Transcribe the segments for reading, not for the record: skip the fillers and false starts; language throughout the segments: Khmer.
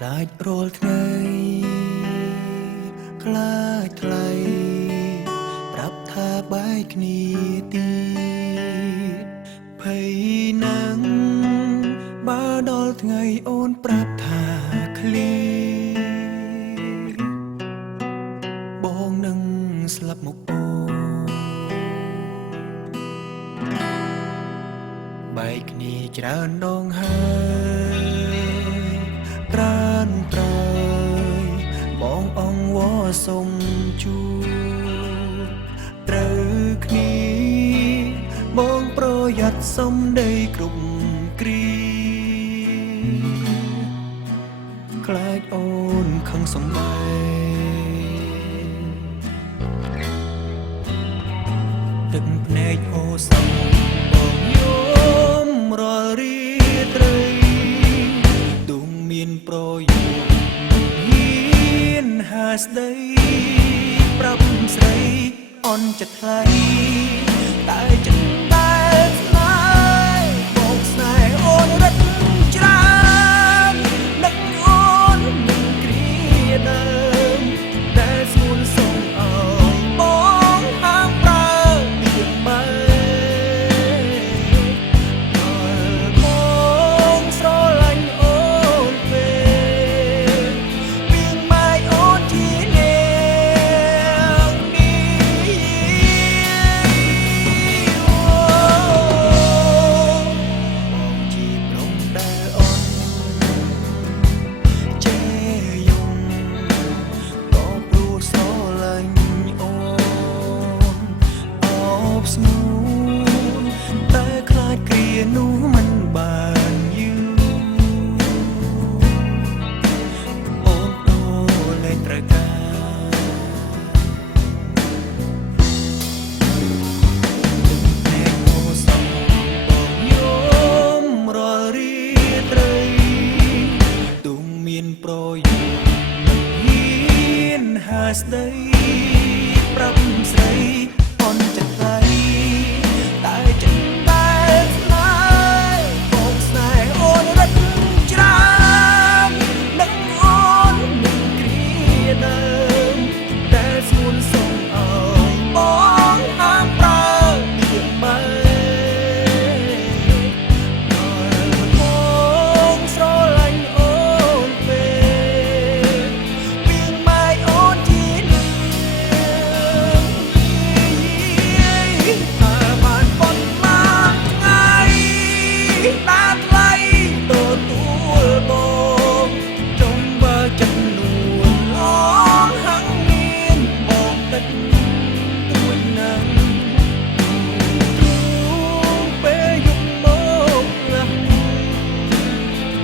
ខ្លាចរាល់ថ្ងៃខ្លាចថ្លៃប្រាប់ថាបែកគ្នាទៀតភ័យណាំងបើដល់ថ្ងៃអូនប្រាប់ថាឃ្លីបងនឹងស្លាប់មកអូនបែកគ្នាច្រើនដងហើយត្រានត្រើយបងអង្វរសុំជួត្រូវគ្នាបងប្រយ័ត្នសំដីគ្រប់គ្រាខ្លាចអូនខឹងសំបែទឹកភ្នែកអូសៅបងយំរាល់រីត្រីទូងមានប្រយោជន៍ហ៊ានហាស្ដីប្រាប់ស្រីអន់ចិត្តថ្លៃតែចិត្តតែស្នេហ៍បងស្នេហ៍អូនរត់ច្រើនដឹកអូននឹងគ្រាដើមតែស្មួនសុំអើយបងហាមប្រើពីបែដល់បងស្រឡាញ់អូនពេលពីម៉ែអូនជានាងបងជាព្រមដែលអូនចេយំក៏ព្រោះស្រឡាញ់អូនអបស្ងួនតែខ្លាចគ្រានោះមិនបានយូរអូនដូរលែងត្រូវការភ្នែកអូសំបងយំរាល់រីត្រីទូងមានប្រយោជន៍ហ៊ានហាស្ដីប្រាប់ស្រីអន់ចិត្តថ្លៃតែចិត្តតែស្នេហ៍បងស្នេហ៍អូនរត់ច្រើនដឹកអូននឹងគ្រាដើមតែស្មួនសុំអើយបងហាមប្រើពីបែដល់បងស្រឡាញ់អូនពេលពីម៉ែអូនជានាងថាបានប៉ុន្មានថ្ងៃដាច់ថ្លៃទទួលបងចុងបើចិត្តនួនអងហឹងមានបងទឹកទួយណាំងពេលយប់មកណាស់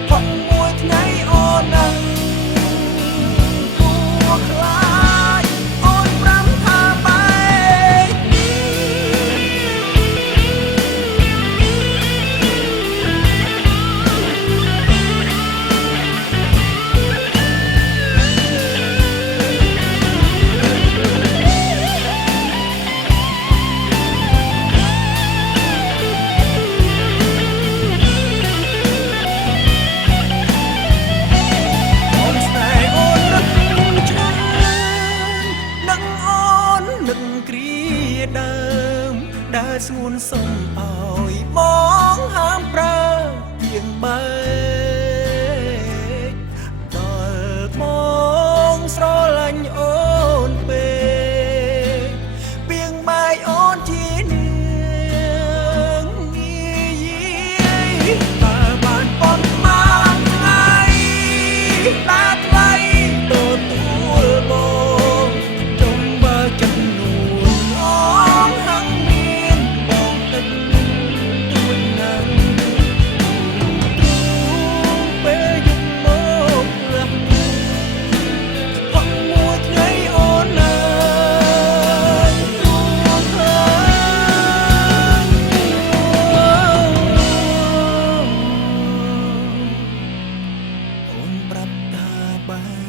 ផុតមួយថ្ងៃអូនណាស់គួរខ្លាចអូនប្រាំថាបែកអូនស្នេហ៍អូនរត់ច្រើននឹងអូននឹងគ្រាដើមដែលស្ងួនសុំអើយបងហាមប្រើទៀងបែកដល់បងស្រឡាញ់អូនពេលពីងម៉ែអូនជានាងតើបានប៉ុន្មានថ្ងៃដាច់ថ្លៃទទួលបងចុងបើចិត្តនួនអងហឹងមានបងទឹកទួយណាំងពេលយប់មកណាស់ផុតមួយថ្ងៃអូនណាស់គួរខ្លាចអូនប្រាប់ថាបែ